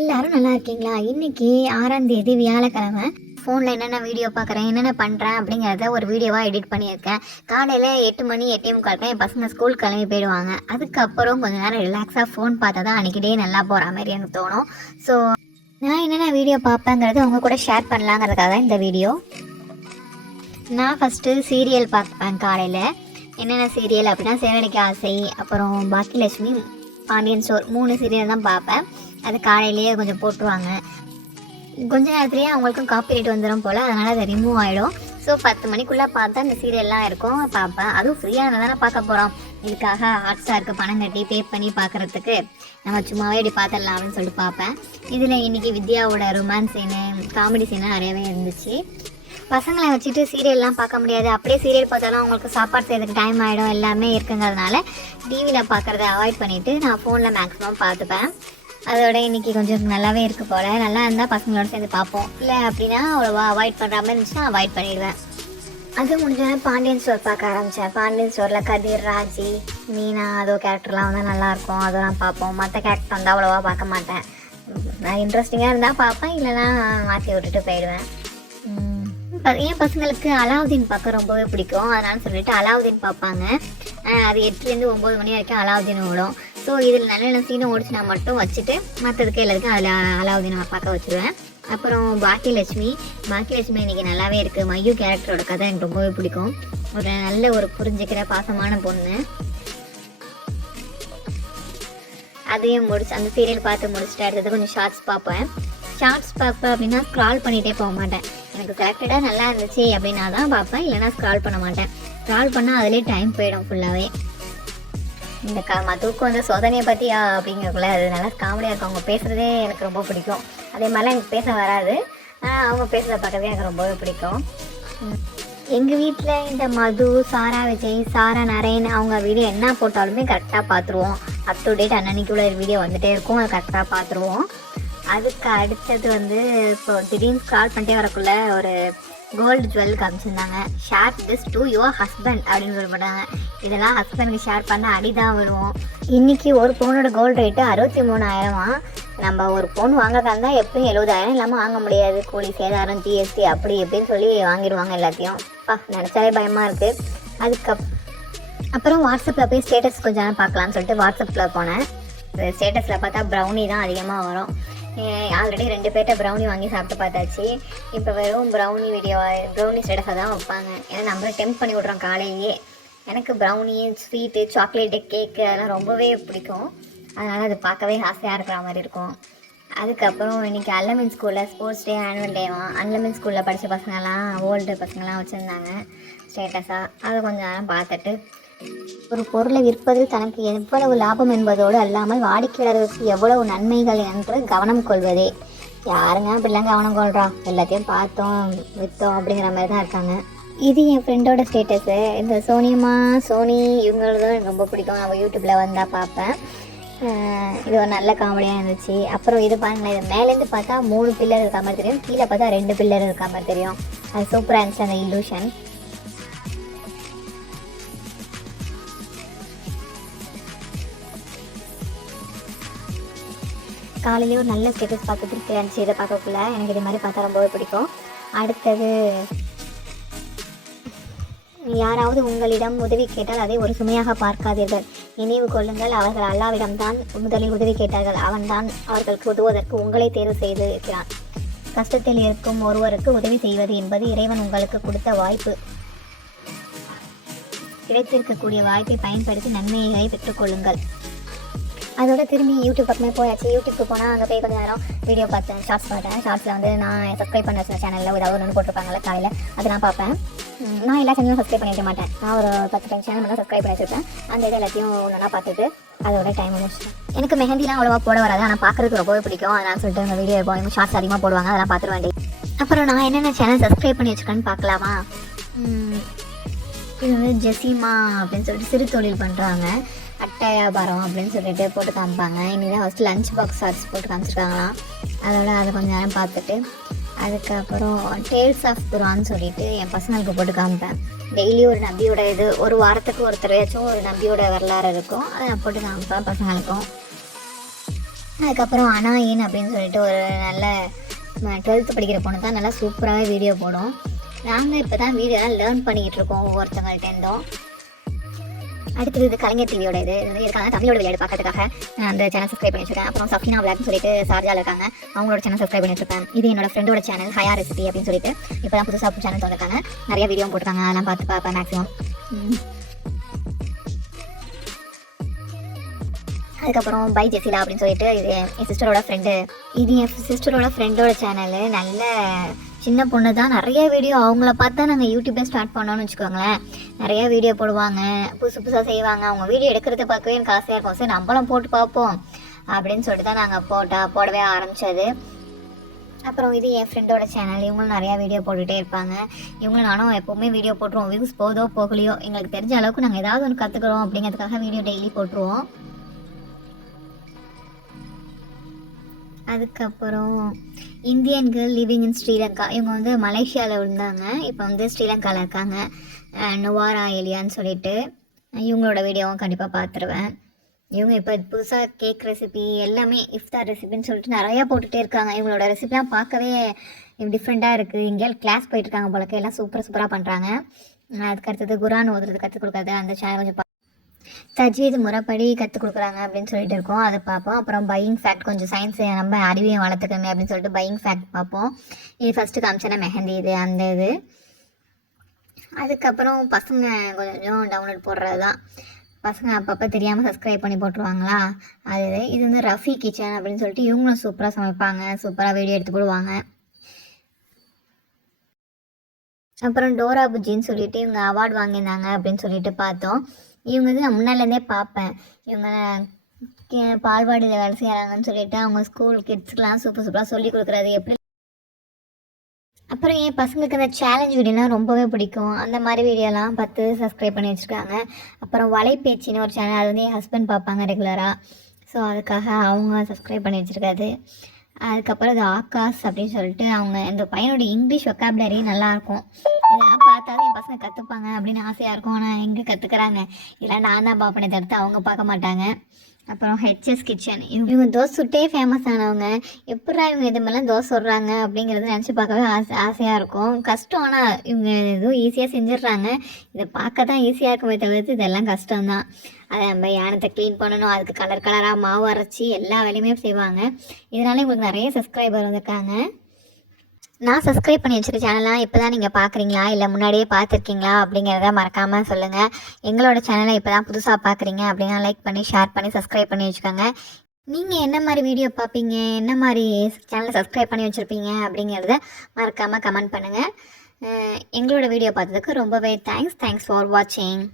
எல்லாரும் நல்லா இருக்கீங்களா? இன்னைக்கு 6ஆம் தேதி வியாழக்கிழமை. ஃபோனில் என்னென்ன வீடியோ பார்க்குறேன், என்னென்ன பண்ணுறேன் அப்படிங்கிறத ஒரு வீடியோவாக எடிட் பண்ணியிருக்கேன். காலையில் 8 மணி 8:45 என் பசங்க ஸ்கூல் கிளம்பி போயிடுவாங்க. அதுக்கப்புறம் கொஞ்சம் நேரம் ரிலாக்ஸாக ஃபோன் பார்த்தா தான் அன்றைக்கி டே நல்லா போகிற மாதிரி எனக்கு தோணும். ஸோ நான் என்னென்ன வீடியோ பார்ப்பேங்கிறது அவங்க கூட ஷேர் பண்ணலாங்கிறதுக்காக தான் இந்த வீடியோ. நான் ஃபஸ்ட்டு சீரியல் பார்ப்பேன் காலையில். என்னென்ன சீரியல் அப்படின்னா சேரடிக்கு ஆசை, அப்புறம் பாக்கியலட்சுமி, பாண்டியன் ஸ்டோர் 3 சீரியல் தான் பார்ப்பேன். அது காலையிலேயே கொஞ்சம் போட்டுருவாங்க. கொஞ்ச நேரத்துலேயே அவங்களுக்கும் காப்பிரைட் வந்துடும் போல், அதனால் அதை ரிமூவ் ஆகிடும். ஸோ 10 மணிக்குள்ளே பார்த்தா இந்த சீரியல்லாம் இருக்கும் பார்ப்பேன். அதுவும் ஃப்ரீயாக தானே பார்க்க போகிறோம். இதுக்காக ஹாட்ஸ்டாருக்கு பணம் கட்டி பே பண்ணி பார்க்குறதுக்கு நம்ம சும்மாவே இப்படி பார்த்துடலாம் அப்படின்னு சொல்லிட்டு பார்ப்பேன். இதில் இன்றைக்கி வித்யாவோட ரொமான்ஸ் சீனு, காமெடி சீனு நிறையவே இருந்துச்சு. பசங்களை வச்சுட்டு சீரியல்லாம் பார்க்க முடியாது. அப்படியே சீரியல் பார்த்தாலும் அவங்களுக்கு சாப்பாடு செய்யறதுக்கு டைம் ஆகிடும், எல்லாமே இருக்குங்கிறதுனால டிவியில் பார்க்குறத அவாய்ட் பண்ணிவிட்டு நான் ஃபோனில் மேக்ஸிமம் பார்த்துப்பேன். அதோட இன்றைக்கி கொஞ்சம் நல்லாவே இருக்குது போல். நல்லா இருந்தால் பசங்களோட சேர்ந்து பார்ப்போம். இல்லை அப்படின்னா அவ்வளோவா அவாய்ட் பண்ணுற மாதிரி இருந்துச்சுன்னா அவாய்ட் பண்ணிடுவேன். அது முடிஞ்சாலும் பாண்டியன் ஸ்டோர் பார்க்க ஆரம்பித்தேன். பாண்டியன் ஸ்டோரில் கதிர், ராஜி, மீனா அதோ கேரக்டர்லாம் வந்து நல்லாயிருக்கும், அதெல்லாம் பார்ப்போம். மற்ற கேரக்டர் வந்து அவ்வளோவா பார்க்க மாட்டேன். நான் இன்ட்ரெஸ்டிங்காக இருந்தால் பார்ப்பேன், இல்லைனா மாற்றி விட்டுட்டு போயிடுவேன். என் பசங்களுக்கு அலாவுதீன் பார்க்க ரொம்பவே பிடிக்கும். அதனால சொல்லிட்டு அலாவுதீன் பார்ப்பாங்க. அது 8லேருந்து 9 மணி வரைக்கும் அலாவுதீன் ஓடும். ஸோ இதில் நல்ல நல்ல சீனை ஓடிச்சுனா மட்டும் வச்சுட்டு மற்றதுக்கு எல்லாத்துக்கும் அதில் அலாவுதீனை பார்க்க வச்சுருவேன். அப்புறம் பாக்கியலட்சுமி இன்றைக்கி நல்லாவே இருக்குது. மையூ கேரக்டரோட கதை எனக்கு ரொம்பவே பிடிக்கும். ஒரு நல்ல ஒரு புரிஞ்சுக்கிற பாசமான பொண்ணு. அதையும் அந்த சீரியல் பார்த்து முடிச்சுட்டு அடுத்தது கொஞ்சம் ஷார்ட்ஸ் பார்ப்பேன் அப்படின்னா ஸ்க்ரால் பண்ணிகிட்டே போக மாட்டேன். எனக்கு செலக்டடாக நல்லா இருந்துச்சு அப்படின்னா தான் பார்ப்பேன், இல்லைனா ஸ்க்ரால் பண்ண மாட்டேன். ஸ்க்ரால் பண்ணால் அதிலே டைம் போயிடும் ஃபுல்லாகவே. இந்த மதுவுக்கு வந்து சோதனையை பற்றியா அப்படிங்கிறக்குள்ள அது நல்லா காமெடியாக இருக்கும். அவங்க பேசுகிறதே எனக்கு ரொம்ப பிடிக்கும். அதே மாதிரிலாம் எனக்கு பேச வராது, அவங்க பேசுகிறத பார்க்கறதே எனக்கு ரொம்பவே பிடிக்கும். எங்கள் வீட்டில் இந்த மது, சாரா விஜய், சாரா நரேன் அவங்க வீடியோ என்ன போட்டாலுமே கரெக்டாக பார்த்துருவோம். அப் டு டேட் அன்னன்னைக்கு உள்ள வீடியோ வந்துகிட்டே இருக்கும், அதை கரெக்டாக பார்த்துருவோம். அதுக்கு அடுத்தது வந்து இப்போ திடீர்னு ஸ்க்ரால் பண்ணிட்டே வரக்குள்ள ஒரு கோல்டு ஜுவல் காமிச்சிருந்தாங்க. Share this to your husband அப்படின்னு சொல்லப்பட்டாங்க. இதெல்லாம் ஹஸ்பண்டுக்கு ஷேர் பண்ண அடிதான் விடுவோம். இன்றைக்கி ஒரு பவுனோட கோல்டு ரேட்டு 63,000. நம்ம ஒரு பவுன் வாங்கறதா இருந்தால் எப்பயும் 70,000 இல்லாமல் வாங்க முடியாது. கூலி சேதாரம், ஜிஎஸ்டி அப்படி எப்படின்னு சொல்லி வாங்கிடுவாங்க எல்லாத்தையும். நினச்சாலே பயமாக இருக்குது. அப்புறம் வாட்ஸ்அப்பில் போய் ஸ்டேட்டஸ் கொஞ்சம் நேரம் பார்க்கலான்னு சொல்லிட்டு வாட்ஸ்அப்பில் போனேன். ஸ்டேட்டஸில் பார்த்தா ப்ரௌனி தான் அதிகமாக வரும். ஆல்ரெடி 2 பேர்ட்ட ப்ரௌனி வாங்கி சாப்பிட்டு பார்த்தாச்சு. இப்போ வெறும் ப்ரௌனி ஸ்டேட்டஸாக தான் வைப்பாங்க. ஏன்னா நம்மளை டெம்ப் பண்ணி விட்றோம் காலையிலேயே. எனக்கு ப்ரௌனி, ஸ்வீட்டு, சாக்லேட்டு, கேக்கு அதெல்லாம் ரொம்பவே பிடிக்கும். அதனால் அது பார்க்கவே ஆசையாக இருக்கிற மாதிரி இருக்கும். அதுக்கப்புறம் இன்றைக்கி அல்லமின் ஸ்கூலில் ஸ்போர்ட்ஸ் டே, ஆனுவல் டேவான். அல்லமின் ஸ்கூலில் படித்த பசங்கள்லாம், ஓல்டு பசங்கள்லாம் வச்சுருந்தாங்க ஸ்டேட்டஸாக. அதை கொஞ்சம் நேரம் பார்த்துட்டு, ஒரு பொருளை விற்பதில் தனக்கு எவ்வளவு லாபம் என்பதோடு அல்லாமல் வாடிக்கையாளர்களுக்கு எவ்வளவு நன்மைகள் என்று கவனம் கொள்வதே. யாருங்க அப்படிலாம் கவனம் கொள்கிறா? எல்லாத்தையும் பார்த்தோம் விற்றோம் அப்படிங்கிற மாதிரி தான் இருக்காங்க. இது என் ஃப்ரெண்டோட ஸ்டேட்டஸு. இந்த சோனி இவங்களதான் எனக்கு ரொம்ப பிடிக்கும். நம்ம யூடியூப்பில் வந்தால் பார்ப்பேன். இது ஒரு நல்ல காமெடியாக இருந்துச்சு. அப்புறம் இது பாருங்களேன், இது மேலேருந்து பார்த்தா 3 பில்லர் இருக்க மாதிரி தெரியும், கீழே பார்த்தா 2 பில்லர் இருக்க மாதிரி தெரியும். அது சூப்பராக இருந்துச்சு அந்த இல்லூஷன். காலையிலேயே ஒரு நல்ல ஸ்டேட்டஸ் பார்த்து திருப்தி இருந்துச்சு. இதை பார்க்கக்குள்ள எனக்கு இது மாதிரி பார்த்தா ரொம்பவே பிடிக்கும். அடுத்தது, யாராவது உங்களிடம் உதவி கேட்டால் அதை ஒரு சுமையாக பார்க்காதீர்கள். நினைவு கொள்ளுங்கள், அவர்கள் அல்லாவிடம்தான் முதலில் உதவி கேட்டார்கள். அவன்தான் அவர்களுக்கு உதவுவதற்கு உங்களை தேர்வு செய்து இருக்கிறான். கஷ்டத்தில் இருக்கும் ஒருவருக்கு உதவி செய்வது என்பது இறைவன் உங்களுக்கு கொடுத்த வாய்ப்பு. கிடைத்திருக்கக்கூடிய வாய்ப்பை பயன்படுத்தி நன்மையை பெற்றுக்கொள்ளுங்கள். அதோட திரும்பி யூடியூப் பக்கமே போயாச்சு. யூடியூப்க்கு போனால் அங்கே போய் கொஞ்சம் நேரம் வீடியோ பார்த்தேன், ஷார்ட்ஸ் பார்த்தேன். ஷார்ட்ஸில் வந்து நான் சப்ஸ்கிரைப் பண்ண வச்ச சேனலில் ஏதாவது ஒன்று போட்டிருப்பாங்கல்ல காலையில், அதை நான் பார்ப்பேன். நான் எல்லா சேனலும் சப்ஸ்கிரைப் பண்ணிக்க மாட்டேன். நான் ஒரு 10 சேனல் மட்டும் சப்ஸ்கிரைப் பண்ணி வச்சுருப்பேன். அந்த இது எல்லாத்தையும் நல்லா பார்த்துட்டு அதோட டைம் முடிச்சிட்டேன். எனக்கு மெஹந்திலாம் அவ்வளோவா போட வராது, ஆனால் பார்க்குறதுக்கு ரொம்பவே பிடிக்கும். அதனால் சொல்லிட்டு அந்த வீடியோ எப்போ ஷார்ட்ஸ் அதிகமாக போடுவாங்க, அதெல்லாம் பார்த்துட்டு வேண்டி. அப்புறம் நான் என்னென்ன சேனல் சப்ஸ்கிரைப் பண்ணி வச்சுருக்கேன்னு பார்க்கலாமா? இது வந்து ஜெசிமா அப்படின்னு சொல்லிட்டு சிறு தொழில் பண்ணுறாங்க. அட்டை வியாபாரம் அப்படின்னு சொல்லிட்டு போட்டு காமிப்பாங்க. இன்றைக்கி தான் ஃபஸ்ட்டு லஞ்ச் பாக்ஸ் ஷார்ட்ஸ் போட்டு காமிச்சிருக்காங்களாம். அதோட அதை கொஞ்சம் நேரம் பார்த்துட்டு அதுக்கப்புறம் டேல்ஸ் ஆஃப் குரான்னு சொல்லிட்டு என் பசங்களுக்கு போட்டு காமிப்பேன். டெய்லி ஒரு நபியோட இது, ஒரு வாரத்துக்கு ஒருத்தரையாச்சும் ஒரு நபியோட வரலாறு இருக்கும், அதை நான் போட்டு காமிப்பேன் பசங்களுக்கும். அதுக்கப்புறம் அனாயின் அப்படின்னு சொல்லிட்டு ஒரு நல்ல 12th படிக்கிற பொண்ணு தான் நல்லா சூப்பராகவே வீடியோ போடும். நாங்கள் இப்போ தான் வீடியோலாம் லேர்ன் பண்ணிக்கிட்டு இருக்கோம் ஒவ்வொருத்தவங்கள்ட்டேருந்தோம். அடுத்தது இது கலைஞர் டிவியோட இது இருக்காங்க தமிழோட விளையாடு பார்க்கறதுக்காக அந்த சேனல் சப்ஸ்கிரைப் பண்ணி வச்சிருக்கேன். அப்புறம் சஃபினா விளையாட்னு சொல்லிட்டு சார்ஜாவில் இருக்காங்க, அவங்களோட சேனல் சப்ஸ்கிரைப் பண்ணி வச்சிருக்கேன். இது என்னோட ஃப்ரெண்டோட சேனல் ஹயா ரெசிபி அப்படின்னு சொல்லிட்டு இப்போ தான் புதுசாக சேனல் திறந்துருக்காங்க. நிறைய வீடியோ போட்டிருக்காங்க, அதெல்லாம் பார்த்து பார்ப்பேன் மேக்ஸிமம். அதுக்கப்புறம் பை ஜெசிலா அப்படின்னு சொல்லிட்டு இது என் சிஸ்டரோட ஃப்ரெண்டு. இது என் சிஸ்டரோட ஃப்ரெண்டோட சேனலு. நல்ல சின்ன பொண்ணு தான், நிறைய வீடியோ அவங்கள பார்த்து தான் நாங்கள் யூடியூப்பே ஸ்டார்ட் பண்ணோன்னு வச்சுக்கோங்களேன். நிறைய வீடியோ போடுவாங்க, புதுசு புதுசாக செய்வாங்க. அவங்க வீடியோ எடுக்கிறத பார்க்கவே எனக்கு ஆசையாக இருக்கும். சரி நம்மளும் போட்டு பார்ப்போம் அப்படின்னு சொல்லிட்டு தான் நாங்கள் போடவே ஆரம்பித்தது. அப்புறம் இது என் ஃப்ரெண்டோட சேனல். இவங்களும் நிறையா வீடியோ போட்டுகிட்டே இருப்பாங்க. இவங்களும் நானும் எப்போவுமே வீடியோ போட்டுருவோம். வியூஸ் போதோ போகலையோ எங்களுக்கு தெரிஞ்ச அளவுக்கு நாங்கள் ஏதாவது ஒன்று கற்றுக்குறோம் அப்படிங்கிறதுக்காக வீடியோ டெய்லி போட்டுருவோம். அதுக்கப்புறம் Indian girl living in Sri Lanka. இவங்க வந்து மலேசியாவில் இருந்தாங்க, இப்போ வந்து ஸ்ரீலங்காவில் இருக்காங்க. நுவாரா எலியான்னு சொல்லிட்டு இவங்களோட வீடியோவும் கண்டிப்பாக பார்த்துருவேன். இவங்க இப்போ புதுசாக கேக் ரெசிபி எல்லாமே இஃப்தார் ரெசிபின்னு சொல்லிட்டு நிறையா போட்டுகிட்டே இருக்காங்க. இவங்களோட ரெசிபிலாம் பார்க்கவே டிஃப்ரெண்ட்டாக இருக்குது. எங்கேயாவது கிளாஸ் போயிட்டுருக்காங்க போலக்கு, எல்லாம் சூப்பராக பண்ணுறாங்க. அதுக்கடுத்தது குரான் ஓதுறது கற்றுக் கொடுக்குறது அந்த சேனல் கொஞ்சம் தஜ்வீது முறைப்படி கற்றுக் கொடுக்குறாங்க அப்படின்னு சொல்லிட்டு இருக்கோம், அதை பார்ப்போம். அப்புறம் பையிங் ஃபேக்ட், கொஞ்சம் சயின்ஸை நம்ம அறிவியம் வளர்த்துக்கணுமே அப்படின்னு சொல்லிட்டு பையிங் ஃபேக்ட் பார்ப்போம். இது ஃபஸ்ட்டு காமிச்சேன்னா மெஹந்தி இது அந்த இது. அதுக்கப்புறம் பசங்க கொஞ்சம் டவுன்லோட் போடுறது தான். பசங்க அப்பப்போ தெரியாமல் சப்ஸ்கிரைப் பண்ணி போட்டுருவாங்களா அது. இது வந்து ரஃபி கிச்சன் அப்படின்னு சொல்லிட்டு இவங்களும் சூப்பராக சமைப்பாங்க, சூப்பராக வீடியோ எடுத்து போடுவாங்க. அப்புறம் டோரா புஜின்னு சொல்லிட்டு இவங்க அவார்டு வாங்கியிருந்தாங்க அப்படின்னு சொல்லிட்டு பார்த்தோம். இவங்க வந்து நான் முன்னாலேருந்தே பார்ப்பேன். இவங்க பால்வாடியில் வேலை செய்கிறாங்கன்னு சொல்லிட்டு அவங்க ஸ்கூல் கிட்ஸ்க்கெலாம் சூப்பராக சொல்லி கொடுக்குறது எப்படி. அப்புறம் என் பசங்களுக்கு அந்த சேலஞ்ச் வீடியோலாம் ரொம்பவே பிடிக்கும். அந்த மாதிரி வீடியோலாம் பார்த்து சப்ஸ்கிரைப் பண்ணி வச்சுருக்காங்க. அப்புறம் வலைப்பேச்சின்னு ஒரு சேனல், அது வந்து என் ஹஸ்பண்ட் பார்ப்பாங்க ரெகுலராக. ஸோ அதுக்காக அவங்க சப்ஸ்கிரைப் பண்ணி வச்சுருக்காது. அதுக்கப்புறம் இது ஆகாஷ் அப்படின்னு சொல்லிட்டு அவங்க இந்த பையனோட இங்கிலீஷ் வெக்காபுலரி நல்லாயிருக்கும். இதெல்லாம் பார்த்தாலும் என் பசங்க கற்றுப்பாங்க அப்படின்னு ஆசையாக இருக்கும். ஆனால் எங்கே கற்றுக்குறாங்க, இதெல்லாம் நான் தான் பார்ப்பேனே தவிர்த்து அவங்க பார்க்க மாட்டாங்க. அப்புறம் ஹெச்எஸ் கிச்சன், இவங்க தோசை சுட்டே ஃபேமஸ் ஆனவங்க. எப்படா இவங்க இது மாதிரிலாம் தோசை சுடுறாங்க அப்படிங்கிறது நினச்சி பார்க்கவே ஆசையாக இருக்கும். கஷ்டம், ஆனால் இவங்க எதுவும் ஈஸியாக செஞ்சிடுறாங்க. இதை பார்க்க தான் ஈஸியாக இருக்குமே தவிர்த்து இதெல்லாம் கஷ்டம்தான். அதை நம்ம யானத்தை க்ளீன் பண்ணணும், அதுக்கு கலராக மாவு அரைச்சி எல்லா வேலையுமே செய்வாங்க. இதனால இவங்களுக்கு நிறைய சப்ஸ்கிரைபர் வந்திருக்காங்க. நான் சப்ஸ்கிரைப் பண்ணி வச்சுருக்க சேனலாம் இப்போ தான் நீங்கள் பார்க்குறீங்களா இல்லை முன்னாடியே பார்த்துருக்கீங்களா அப்படிங்கிறத மறக்காமல் சொல்லுங்கள். எங்களோட சேனலை இப்போ தான் புதுசாக பார்க்குறீங்க அப்படின்னா லைக் பண்ணி ஷேர் பண்ணி சப்ஸ்கிரைப் பண்ணி வச்சுக்கோங்க. நீங்கள் என்ன மாதிரி வீடியோ பார்ப்பீங்க, என்ன மாதிரி சேனலை சப்ஸ்கிரைப் பண்ணி வச்சுருப்பீங்க அப்படிங்கிறத மறக்காமல் கமெண்ட் பண்ணுங்கள். எங்களோட வீடியோ பார்த்ததுக்கு ரொம்பவே தேங்க்ஸ் ஃபார் வாட்சிங்.